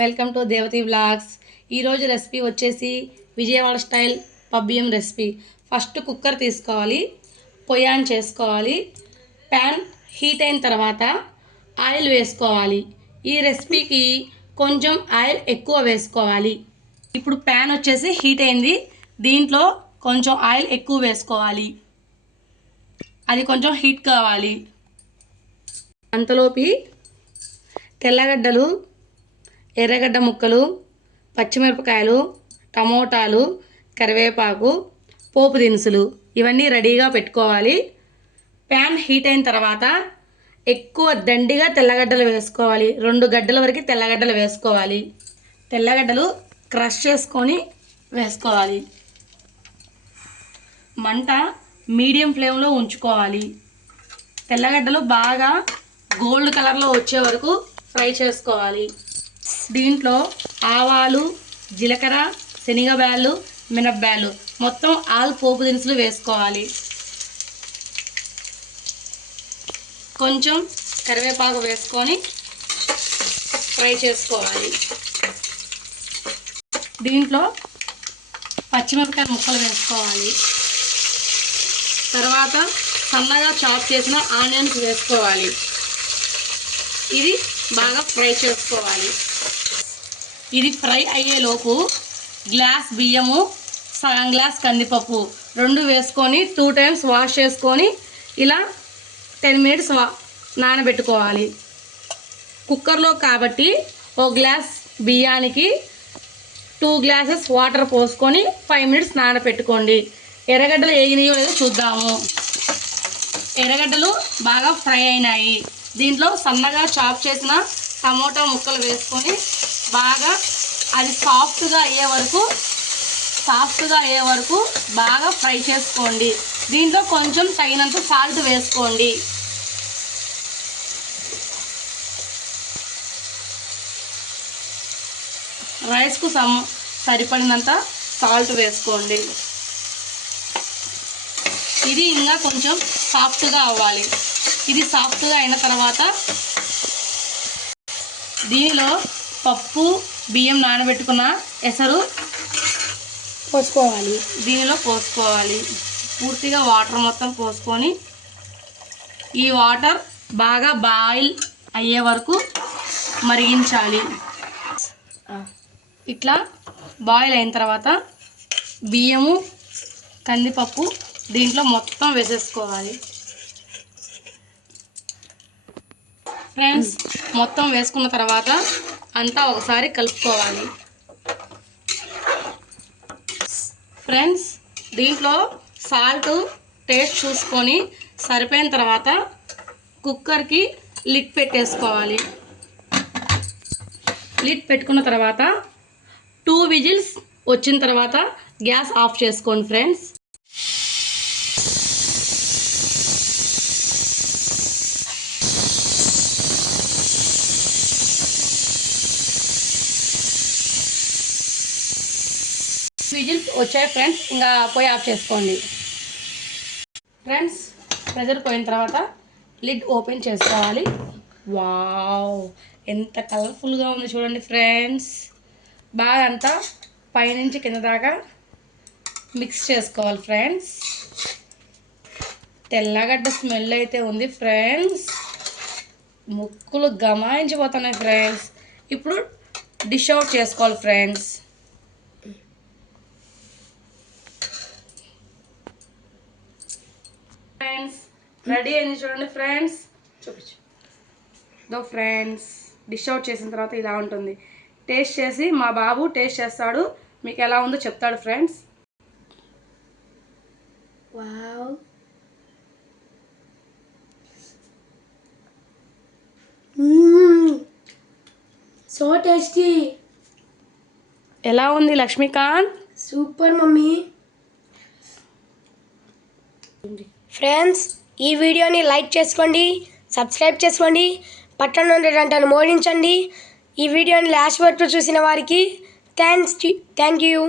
Welcome to Devathi vlogs. ఈరోజు recipe వచ్చేసి Vijayawada style పబ్బియం రెసిపీ. ఫస్ట్ కుక్కర్ తీసుకోవాలి, పొయ్యి ఆన్ చేసుకోవాలి, ప్యాన్ హీట్ అయిన తర్వాత ఆయిల్ వేసుకోవాలి. ఈ రెసిపీకి కొంచెం ఆయిల్ ఎక్కువ వేసుకోవాలి. ఇప్పుడు ప్యాన్ వచ్చేసి హీట్ అయింది, దీంట్లో కొంచెం ఆయిల్ ఎక్కువ వేసుకోవాలి. అది కొంచెం హీట్ కావాలి. అంతలోపి తెల్లగడ్డలు, ఎర్రగడ్డ ముక్కలు, పచ్చిమిరపకాయలు, టమోటాలు, కరివేపాకు, పోపు దినుసులు ఇవన్నీ రెడీగా పెట్టుకోవాలి. ప్యాన్ హీట్ అయిన తర్వాత ఎక్కువ దండిగా తెల్లగడ్డలు వేసుకోవాలి. 2 గడ్డల వరకు తెల్లగడ్డలు వేసుకోవాలి. తెల్లగడ్డలు క్రష్ చేసుకొని వేసుకోవాలి. మంట మీడియం ఫ్లేమ్లో ఉంచుకోవాలి. తెల్లగడ్డలు బాగా గోల్డ్ కలర్లో వచ్చే వరకు ఫ్రై చేసుకోవాలి. దీంట్లో ఆవాలు, జీలకర్ర, శనగబ్యాళ్ళు, మినప్పాలు మొత్తం ఆల్ పోపు దినుసులు వేసుకోవాలి. కొంచెం కరివేపాకు వేసుకొని ఫ్రై చేసుకోవాలి. దీంట్లో పచ్చిమిరపకాయ ముక్కలు వేసుకోవాలి. తర్వాత సన్నగా చాప్ చేసిన ఆనియన్స్ వేసుకోవాలి. ఇది బాగా ఫ్రై చేసుకోవాలి. ఇది ఫ్రై అయ్యేలోపు గ్లాస్ బియ్యము, సగం గ్లాస్ కందిపప్పు 2 వేసుకొని 2 టైమ్స్ వాష్ చేసుకొని ఇలా 10 మినిట్స్ నానబెట్టుకోవాలి. కుక్కర్లో కాబట్టి 1 గ్లాస్ బియ్యానికి 2 గ్లాసెస్ వాటర్ పోసుకొని 5 మినిట్స్ నానబెట్టుకోండి. ఎర్రగడ్డలు వేగినాయో లేదో చూద్దాము. ఎర్రగడ్డలు బాగా ఫ్రై అయినాయి. దీంట్లో సన్నగా చాప్ చేసిన టమోటా ముక్కలు వేసుకొని బాగా అది సాఫ్ట్గా అయ్యే వరకు బాగా ఫ్రై చేసుకోండి. దీంట్లో కొంచెం తగినంత సాల్ట్ వేసుకోండి. రైస్కు సరిపడినంత సాల్ట్ వేసుకోండి. ఇది ఇంకా కొంచెం సాఫ్ట్గా అవ్వాలి. ఇది సాఫ్ట్గా అయిన తర్వాత దీనిలో పప్పు, బియ్యం నానబెట్టుకున్న ఎసరు పోసుకోవాలి. పూర్తిగా వాటర్ మొత్తం పోసుకొని ఈ వాటర్ బాగా బాయిల్ అయ్యే వరకు మరిగించాలి. ఇట్లా బాయిల్ అయిన తర్వాత బియ్యము, కందిపప్పు దీంట్లో మొత్తం వేసేసుకోవాలి. ఫ్రెండ్స్, మొత్తం వేసుకున్న తర్వాత అంతా ఒకసారి కలుపుకోవాలి. ఫ్రెండ్స్, దీంట్లో సాల్ట్ టేస్ట్ చూసుకొని సరిపోయిన తర్వాత కుక్కర్కి లిడ్ పెట్టేసుకోవాలి. లిడ్ పెట్టుకున్న తర్వాత 2 విజిల్స్ వచ్చిన తర్వాత గ్యాస్ ఆఫ్ చేసుకోండి. ఫ్రెండ్స్, విజిల్స్ వచ్చాయి. ఫ్రెండ్స్, ఇంకా పొయ్యి ఆఫ్ చేసుకోండి. ఫ్రెండ్స్, ప్రెషర్ పోయిన తర్వాత లిడ్ ఓపెన్ చేసుకోవాలి. వావ్, ఎంత కలర్ఫుల్గా ఉంది చూడండి ఫ్రెండ్స్. బాగా అంతా పైనుంచి కింద దాకా మిక్స్ చేసుకోవాలి. ఫ్రెండ్స్, తెల్లగడ్డ స్మెల్ అయితే ఉంది ఫ్రెండ్స్. ముక్కులు గమాయించిపోతున్నాయి ఫ్రెండ్స్. ఇప్పుడు డిష్ అవుట్ చేసుకోవాలి. ఫ్రెండ్స్, రెడీ అయింది చూడండి ఫ్రెండ్స్. చూపించు ఫ్రెండ్స్. డిష్ అవుట్ చేసిన తర్వాత ఇలా ఉంటుంది. టేస్ట్ చేసి మా బాబు టేస్ట్ చేస్తాడు, మీకు ఎలా ఉందో చెప్తాడు. Friends, wow, so tasty. ఎలా ఉంది లక్ష్మీకాంత్? Super mummy. ఫ్రెండ్స్, ఈ వీడియోని లైక్ చేసుకోండి, సబ్స్క్రైబ్ చేసుకోండి, పక్కన ఉండే గంటను మోగించండి. ఈ వీడియోని లాస్ట్ వరకు చూసిన వారికి థ్యాంక్ యూ.